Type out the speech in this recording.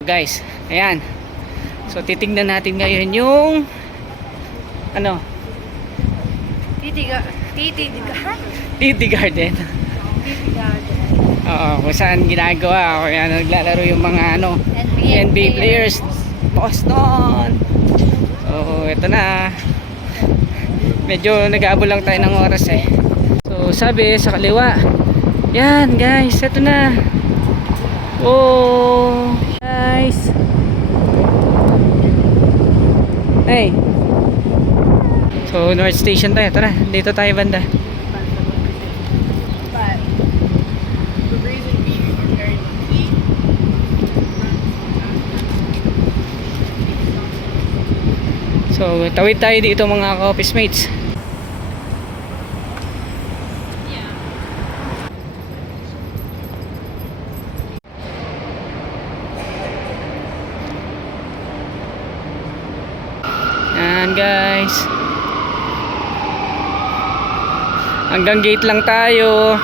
Guys, ayan. So titingnan natin ngayon yung ano, Titiga. TT Garden. Oo, kung saan ginagawa o yan naglalaro yung mga ano, NBA players. Boston. So ito na. Medyo nag-aabol lang tayo ng oras eh. So sabi sa kaliwa, yan guys, ito na. Oh, guys. Hey. So North Station tayo. Tara, dito tayo banda. So tawid tayo dito mga ka-office mates. Yan guys. Hanggang gate lang tayo.